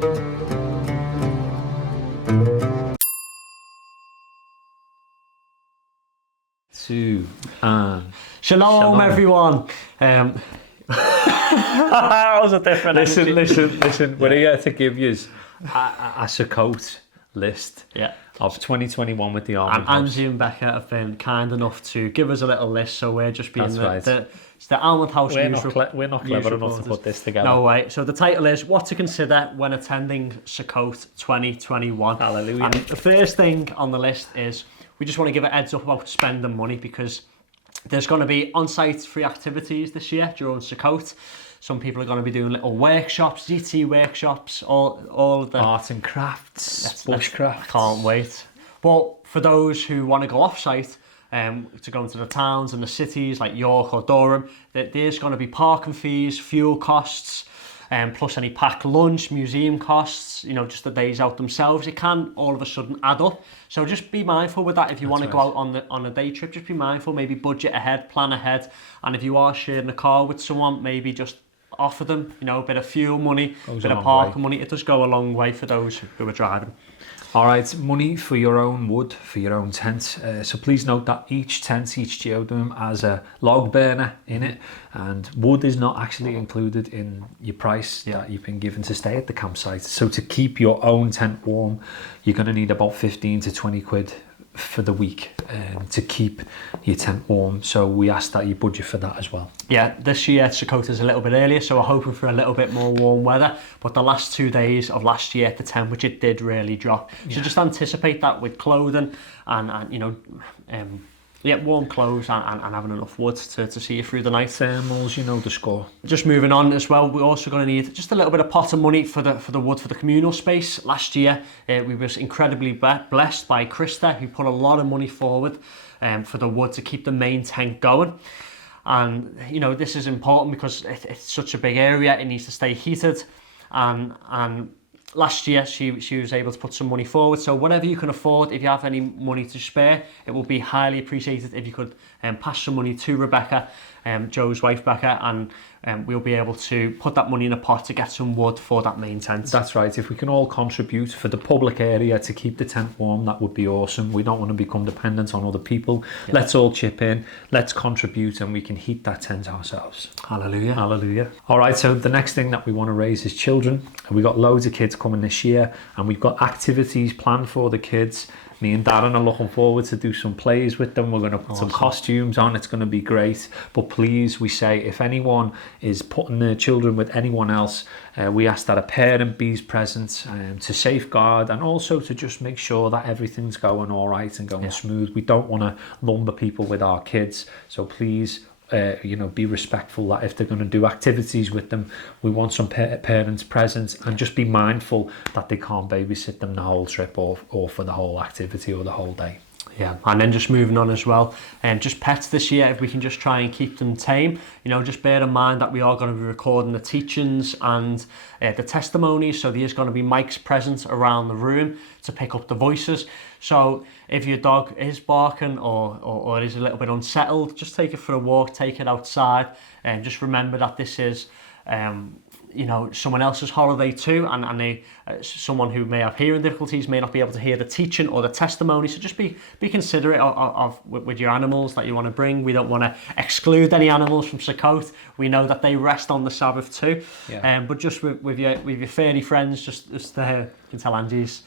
Two, and Shalom. Everyone. That was a different listen. We're here to give you a Sukkot list of 2021 with the Almond House. Angie and Becca have been kind enough to give us a little list, so we're just being the Almond House we're not clever enough to put this together. No way. So the title is What to Consider When Attending Sukkot 2021. Hallelujah. And the first thing on the list is we just want to give a heads up about spending money, because there's going to be on-site free activities this year during Sukkot. Some people are going to be doing little workshops, GT workshops, all of the arts and crafts, bushcraft. Can't wait. But for those who want to go off-site, to go into the towns and the cities like York or Durham, there's going to be parking fees, fuel costs, plus any packed lunch, museum costs, just the days out themselves. It can all of a sudden add up. So just be mindful with that. If you want to go out on a day trip, just be mindful, maybe budget ahead, plan ahead. And if you are sharing a car with someone, maybe just offer them, a bit of fuel money, a bit of parking money. It does go a long way for those who are driving. All right, money for your own wood, for your own tent. So please note that each tent, each geodome has a log burner in it, and wood is not actually included in your price that you've been given to stay at the campsite. So to keep your own tent warm, you're going to need about 15 to 20 quid for the week to keep your tent warm. So we ask that you budget for that as well. Yeah, this year Sukkot is a little bit earlier, so we're hoping for a little bit more warm weather. But the last 2 days of last year, the temperature did really drop. So just anticipate that with clothing and warm clothes and having enough wood to see you through the night. Thermals, the score. Just moving on as well, we're also going to need just a little bit of pot of money for the wood for the communal space. Last year, we was incredibly blessed by Krista, who put a lot of money forward for the wood to keep the main tent going. And this is important because it's such a big area. It needs to stay heated, and last year she was able to put some money forward. So whatever you can afford, if you have any money to spare, it will be highly appreciated if you could pass some money to Rebecca, Joe's wife Becca, and we'll be able to put that money in a pot to get some wood for that main tent. That's right. If we can all contribute for the public area to keep the tent warm, that would be awesome. We don't want to become dependent on other people. Let's all chip in, let's contribute, and we can heat that tent ourselves. Hallelujah. Hallelujah. All right, so the next thing that we want to raise is children. We've got loads of kids coming this year, and we've got activities planned for the kids. Me and Darren are looking forward to do some plays with them. We're going to put some costumes on. It's going to be great. But please, we say, if anyone is putting their children with anyone else, we ask that a parent be present to safeguard, and also to just make sure that everything's going all right and going smooth. We don't want to lumber people with our kids. So please, be respectful that if they're going to do activities with them, we want some parents present, and just be mindful that they can't babysit them the whole trip or for the whole activity or the whole day. Yeah, and then just moving on as well, just pets this year, if we can just try and keep them tame, just bear in mind that we are going to be recording the teachings and the testimonies, so there's going to be mics present around the room to pick up the voices. So if your dog is barking or is a little bit unsettled, just take it for a walk, take it outside, and just remember that this is someone else's holiday too, and they someone who may have hearing difficulties may not be able to hear the teaching or the testimony. So just be considerate of with your animals that you want to bring. We don't want to exclude any animals from Sukkot. We know that they rest on the Sabbath too. But just with your furry friends, just you can tell Angie's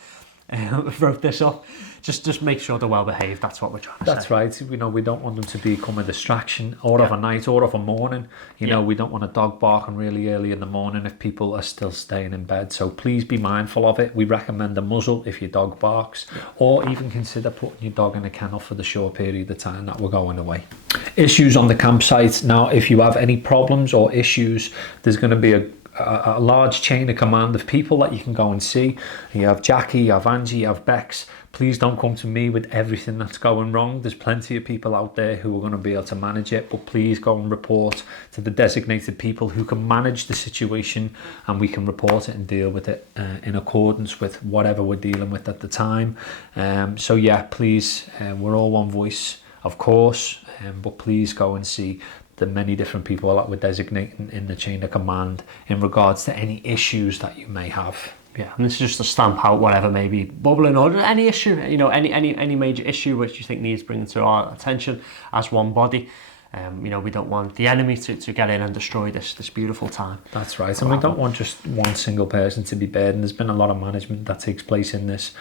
wrote this up. Just make sure they're well behaved. That's what we're trying to say. That's right. We don't want them to become a distraction or of a night or of a morning. We don't want a dog barking really early in the morning if people are still staying in bed. So please be mindful of it. We recommend a muzzle if your dog barks, or even consider putting your dog in a kennel for the short period of time that we're going away. Issues on the campsite. Now, if you have any problems or issues, there's going to be a large chain of command of people that you can go and see. You have Jackie, you have Angie, you have Bex. Please don't come to me with everything that's going wrong. There's plenty of people out there who are going to be able to manage it, but please go and report to the designated people who can manage the situation, and we can report it and deal with it in accordance with whatever we're dealing with at the time. So yeah, please, we're all one voice, of course, but please go and see the many different people that we're designating in the chain of command in regards to any issues that you may have. Yeah, and this is just to stamp out whatever may be bubbling or any issue, any major issue which you think needs bringing to our attention as one body. We don't want the enemy to get in and destroy this beautiful time. That's right, and we don't want just one single person to be burdened. There's been a lot of management that takes place in this,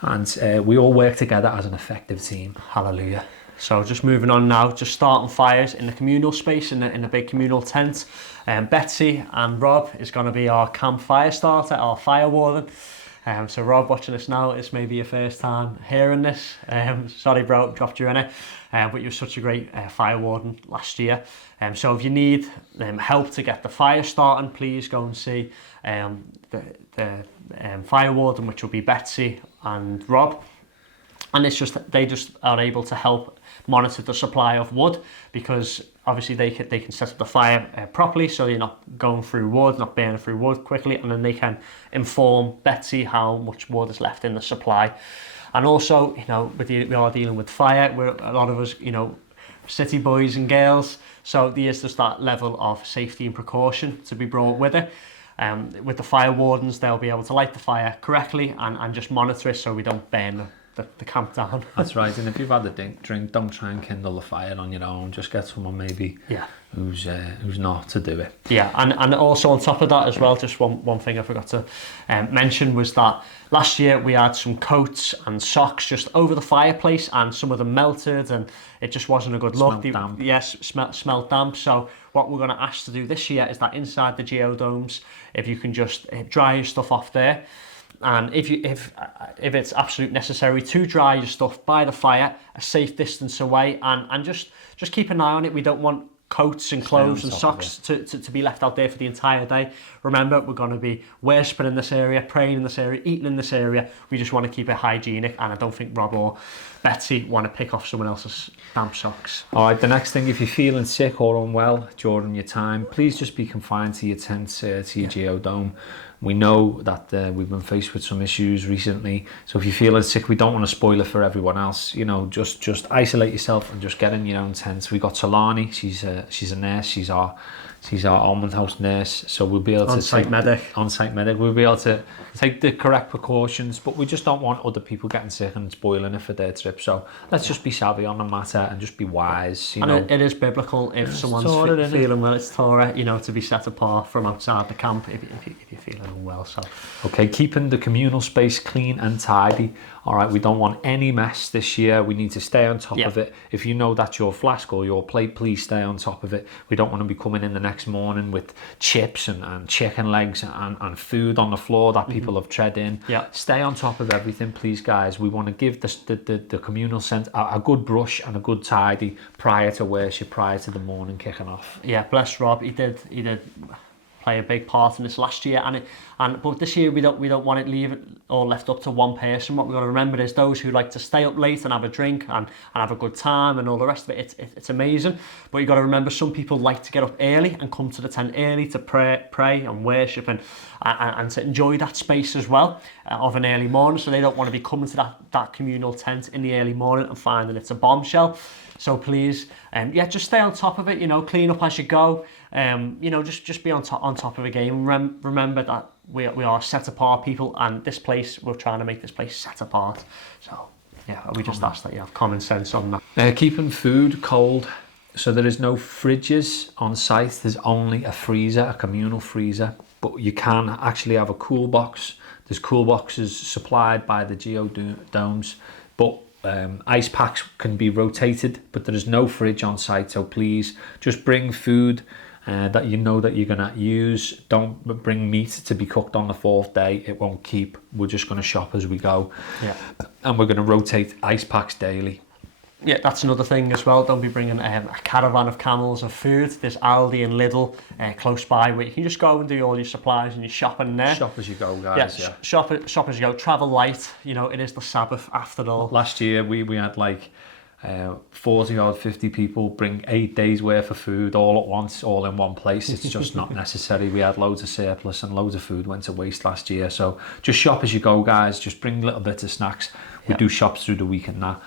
and we all work together as an effective team. Hallelujah. So just moving on now, just starting fires in the communal space, in the big communal tent. Betsy and Rob is going to be our camp fire starter, our fire warden. So Rob, watching this now, it's maybe your first time hearing this. Sorry bro, dropped you in it. But you were such a great fire warden last year. So if you need help to get the fire starting, please go and see the fire warden, which will be Betsy and Rob. And it's just, they just are able to help monitor the supply of wood, because obviously they can set up the fire properly, so you're not going through wood, not burning through wood quickly, and then they can inform Betsy how much wood is left in the supply. And also, we are dealing with fire. A lot of us, city boys and girls, so there is just that level of safety and precaution to be brought with it. With the fire wardens, they'll be able to light the fire correctly and just monitor it so we don't burn the camp down. That's right, and if you've had a drink, don't try and kindle the fire on your own. Just get someone maybe who's not to do it. Yeah, and also on top of that as well, just one thing I forgot to mention was that last year we had some coats and socks just over the fireplace, and some of them melted, and it just wasn't a good look. Smelled damp. Yes, smelled damp. So what we're going to ask to do this year is that inside the geodomes, if you can just dry your stuff off there. And if it's absolutely necessary to dry your stuff by the fire, a safe distance away, and just keep an eye on it. We don't want coats and clothes and socks to be left out there for the entire day. Remember, we're going to be worshipping in this area, praying in this area, eating in this area. We just want to keep it hygienic, and I don't think Rob or Betsy want to pick off someone else's damp socks. All right, the next thing, if you're feeling sick or unwell during your time, please just be confined to your tent, to your geodome. We know that we've been faced with some issues recently, so if you're feeling sick, we don't want to spoil it for everyone else. Just isolate yourself and just get in your own tent. We got Tolernace, she's a nurse, she's our Almond house nurse, so we'll be able to on-site medic. We'll be able to take the correct precautions, but we just don't want other people getting sick and spoiling it for their trip. So let's just be savvy on the matter and just be wise. It is biblical if someone's feeling well, it's Torah, to be set apart from outside the camp if you're feeling unwell. So okay, keeping the communal space clean and tidy. All right, we don't want any mess this year. We need to stay on top of it. If you know that's your flask or your plate, please stay on top of it. We don't want to be coming in the next morning with chips and chicken legs and food on the floor that people have tread in. Yeah. Stay on top of everything, please, guys. We want to give the communal centre a good brush and a good tidy prior to worship, prior to the morning kicking off. Yeah, bless Rob. He did play a big part in this last year, but this year we don't want it leave it all left up to one person. What we've got to remember is those who like to stay up late and have a drink and have a good time and all the rest of it. It's amazing, but you've got to remember some people like to get up early and come to the tent early to pray and worship and to enjoy that space as well of an early morning. So they don't want to be coming to that communal tent in the early morning and finding it's a bombshell. So please, just stay on top of it. Clean up as you go. Just be on top of the game. Remember that we are set apart people, and this place, we're trying to make this place set apart. So we just ask that you have common sense on that. Keeping food cold. So there is no fridges on site. There's only a freezer, a communal freezer. But you can actually have a cool box. There's cool boxes supplied by the geodomes, but ice packs can be rotated, but there is no fridge on site. So please just bring food that you know that you're going to use. Don't bring meat to be cooked on the fourth day. It won't keep. We're just going to shop as we go. Yeah. And we're going to rotate ice packs daily. Yeah, that's another thing as well. Don't be bringing a caravan of camels of food. There's Aldi and Lidl close by where you can just go and do all your supplies and your shopping there. Shop as you go, guys. Yeah. Shop as you go. Travel light. It is the Sabbath after all. Last year we had like 40 or 50 people bring 8 days worth of food all at once, all in one place. It's just not necessary. We had loads of surplus and loads of food went to waste last year. So just shop as you go, guys. Just bring little bits of snacks. We do shops through the week and that.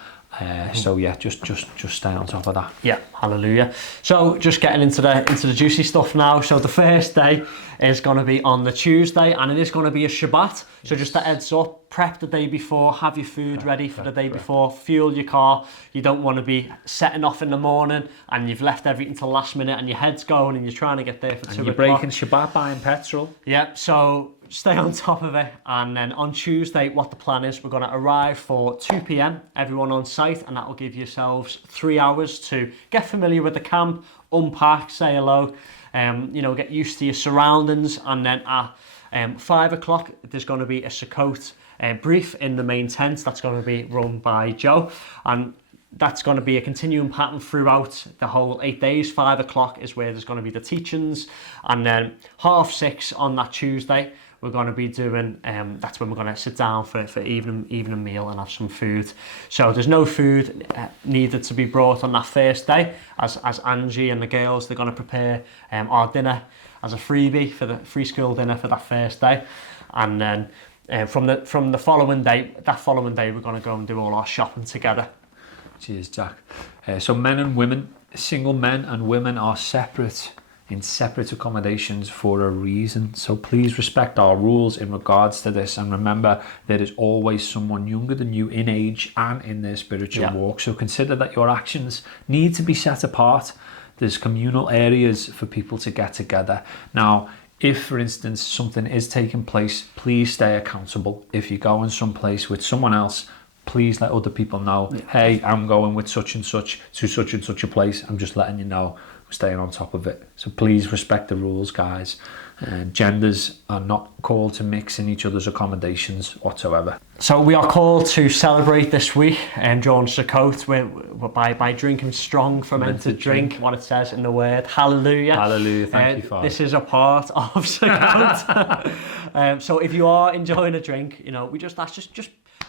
So yeah, just stay on top of that. Yeah, hallelujah. So just getting into the juicy stuff now. So the first day is going to be on the Tuesday, and it is going to be a Shabbat. So just a heads up, prep the day before, have your food ready for the day before, fuel your car. You don't want to be setting off in the morning and you've left everything till last minute and your head's going and you're trying to get there for 2 o'clock. And you're breaking Shabbat buying petrol. Yep, so stay on top of it. And then on Tuesday, what the plan is, we're going to arrive for 2 p.m, everyone on site, and that will give yourselves 3 hours to get familiar with the camp, unpack, say hello, get used to your surroundings. And then at 5 o'clock, there's going to be a Sukkot brief in the main tent. That's going to be run by Joe, and that's going to be a continuing pattern throughout the whole 8 days. 5 o'clock is where there's going to be the teachings, and then 6:30 on that Tuesday, we're going to be doing, that's when we're going to sit down for evening meal and have some food. So there's no food needed to be brought on that first day, as Angie and the girls, they're going to prepare our dinner as a freebie for the free school dinner for that first day. And then from the following day, we're going to go and do all our shopping together. Cheers, Jack. So men and women, single men and women are separate in separate accommodations for a reason. So please respect our rules in regards to this, and remember there is always someone younger than you in age and in their spiritual walk. So consider that your actions need to be set apart. There's communal areas for people to get together. Now, if, for instance, something is taking place, please stay accountable. If you're going someplace with someone else, please let other people know, hey, I'm going with such and such to such and such a place. I'm just letting you know, I'm staying on top of it. So please respect the rules, guys. Genders are not called to mix in each other's accommodations whatsoever. So we are called to celebrate this week during Sukkot by drinking strong fermented drink, what it says in the word. Hallelujah. Hallelujah, thank you, Father. This is a part of Sukkot. So if you are enjoying a drink, we just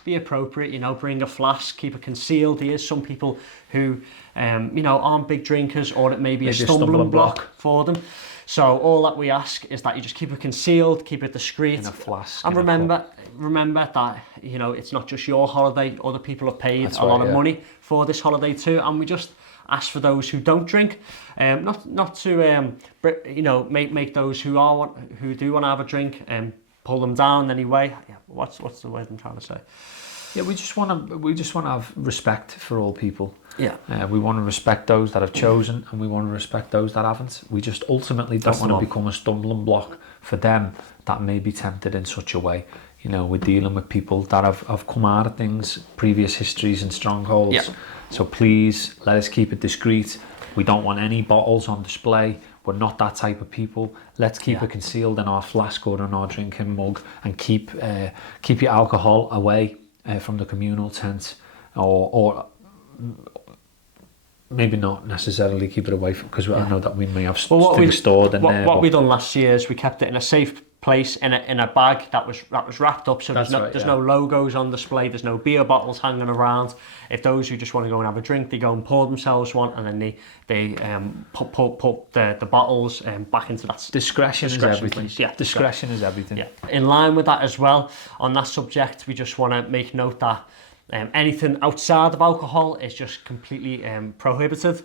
be appropriate, bring a flask, keep it concealed. There's some people who, aren't big drinkers, or it may be a stumbling block for them. So all that we ask is that you just keep it concealed, keep it discreet. In a flask. And remember that, it's not just your holiday. Other people have paid a lot of money for this holiday too. And we just ask for those who don't drink, not to, make those who do want to have a drink and pull them down anyway. Yeah, what's the word I'm trying to say? Yeah, we just want to have respect for all people. Yeah. We want to respect those that have chosen, and we want to respect those that haven't. We just ultimately don't want to become a stumbling block for them that may be tempted in such a way. We're dealing with people that have come out of things, previous histories and strongholds. Yeah. So please let us keep it discreet. We don't want any bottles on display. We're not that type of people. Let's keep it concealed in our flask or in our drinking mug, and keep your alcohol away from the communal tent, or maybe not necessarily keep it away, because I know that we may have things stored in there. What we done last year is we kept it in a safe place in a bag that was wrapped up, so there's no logos on display, there's no beer bottles hanging around. If those who just want to go and have a drink, they go and pour themselves one, and then they put the bottles back into that. Discretion is everything. Place. Yeah, discretion is everything. Yeah. In line with that as well, on that subject, we just want to make note that anything outside of alcohol is just completely prohibited.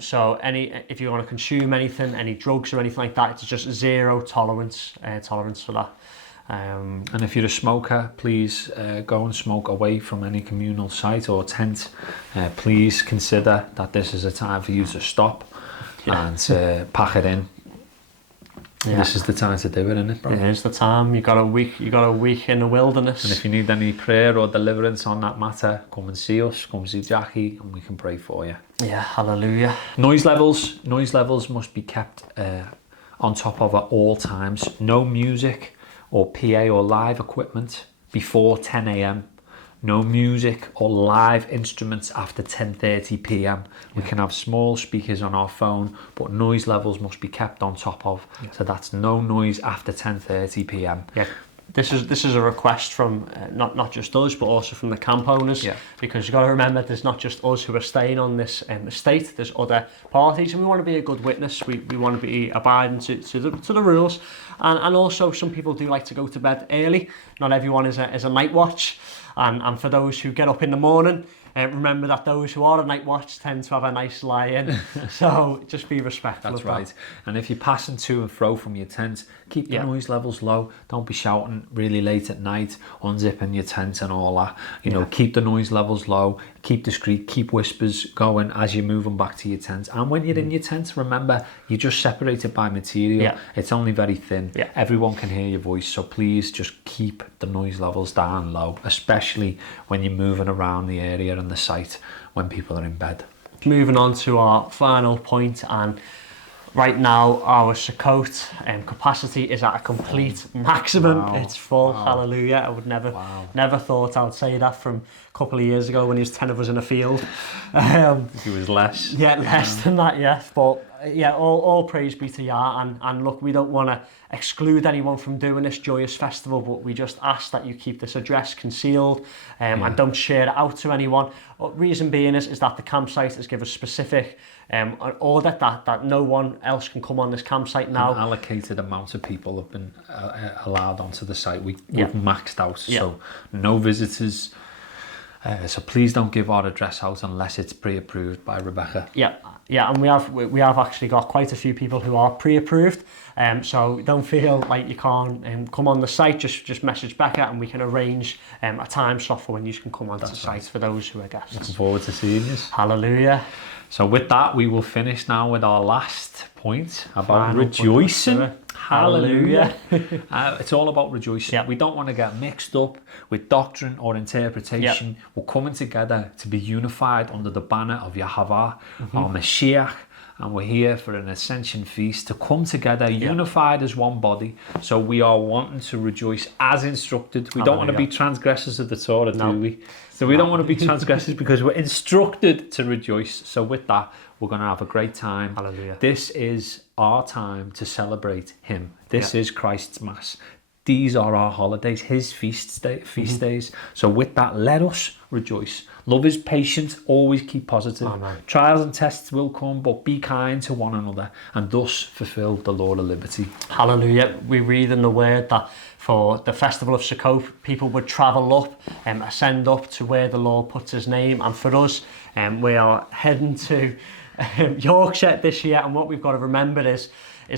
So if you want to consume anything, any drugs or anything like that, it's just zero tolerance for that. And if you're a smoker, please go and smoke away from any communal site or tent. Please consider that this is a time for you to stop and to pack it in. Yeah. This is the time to do it, isn't it, bro? It is the time. You got a week in the wilderness. And if you need any prayer or deliverance on that matter, come and see us, come see Jackie, and we can pray for you. Yeah, hallelujah. Noise levels must be kept on top of at all times. No music or PA or live equipment before 10 a.m. No music or live instruments after 10:30 p.m. We can have small speakers on our phone, but noise levels must be kept on top of. Yeah. So that's no noise after 10:30 p.m. Yeah. This is a request from not just us, but also from the camp owners. Yeah. Because you've got to remember, there's not just us who are staying on this estate. There's other parties, and we want to be a good witness. We want to be abiding to the rules, and also some people do like to go to bed early. Not everyone is a night watch. And for those who get up in the morning, remember that those who are a night watch tend to have a nice lie-in. So just be respectful. That's of that. right. And if you're passing to and fro from your tent, keep the noise levels low. Don't be shouting really late at night, unzipping your tent and all that. You know, keep the noise levels low, keep discreet, keep whispers going as you're moving back to your tent. And when you're in your tent, remember, you're just separated by material. Yeah. It's only very thin. Yeah. Everyone can hear your voice, so please just keep the noise levels down low, especially when you're moving around the area and the site when people are in bed. Moving on to our final point, and right now our Sukkot capacity is at a complete maximum. Wow. It's full. Wow. Hallelujah. I would never thought I would say that from a couple of years ago when he was 10 of us in a field. If it was less. Yeah, less than that, yeah. But yeah, all praise be to Yah. And look, we don't want to exclude anyone from doing this joyous festival, but we just ask that you keep this address concealed and don't share it out to anyone. Reason being is that the campsite has given a specific order that no one else can come on this campsite now. An allocated amount of people have been allowed onto the site. We've maxed out, so no visitors. So please don't give our address out unless it's pre-approved by Rebecca. Yeah, and we have actually got quite a few people who are pre-approved. So don't feel like you can't come on the site. Just message Becca and we can arrange a time slot for when you can come onto the site for those who are guests. Looking forward to seeing you. Hallelujah. So with that, we will finish now with our last point about Final rejoicing. point. Hallelujah. It's all about rejoicing. Yep. We don't want to get mixed up with doctrine or interpretation. We're coming together to be unified under the banner of Yahweh, our Mashiach, and we're here for an Ascension Feast to come together unified as one body. So we are wanting to rejoice as instructed. We don't want to be transgressors of the Torah, do we? So we don't want to be transgressors because we're instructed to rejoice. So with that, we're going to have a great time. Hallelujah. This is our time to celebrate him. This is Christ's Mass. These are our holidays, his feast days. So with that, let us rejoice. Love is patient, always keep positive. Amen. Trials and tests will come, but be kind to one another and thus fulfill the law of liberty. Hallelujah. We read in the word that for the festival of Sukkot, people would travel up and ascend up to where the Lord puts his name. And for us, we are heading to Yorkshire this year, and what we've got to remember is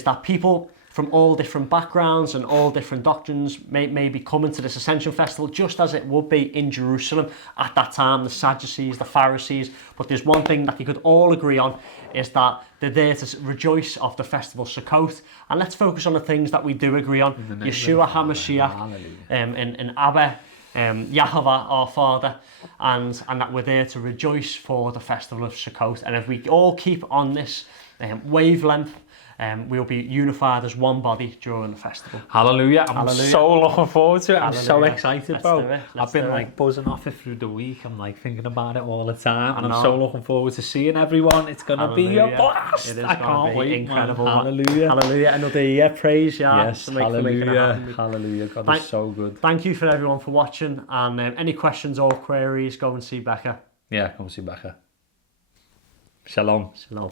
that people from all different backgrounds and all different doctrines may be coming to this Ascension Festival, just as it would be in Jerusalem at that time, the Sadducees, the Pharisees. But there's one thing that you could all agree on, is that they're there to rejoice of the festival Sukkot. And let's focus on the things that we do agree on. Yeshua HaMashiach, in Abba, Yahweh our Father, and that we're there to rejoice for the festival of Sukkot. And if we all keep on this wavelength, we'll be unified as one body during the festival. Hallelujah. I'm so looking forward to it. I'm so Hallelujah. excited, bro. I've been like buzzing off it through the week. I'm like thinking about it all the time. And I'm so looking forward to seeing everyone. It's going to be a blast. It is I can't wait. Incredible. Man. Hallelujah. Hallelujah. Another year. Praise Yah. Yes, hallelujah. Hallelujah. God is so good. Thank you for everyone for watching. And any questions or queries, go and see Becca. Yeah, come see Becca. Shalom. Shalom.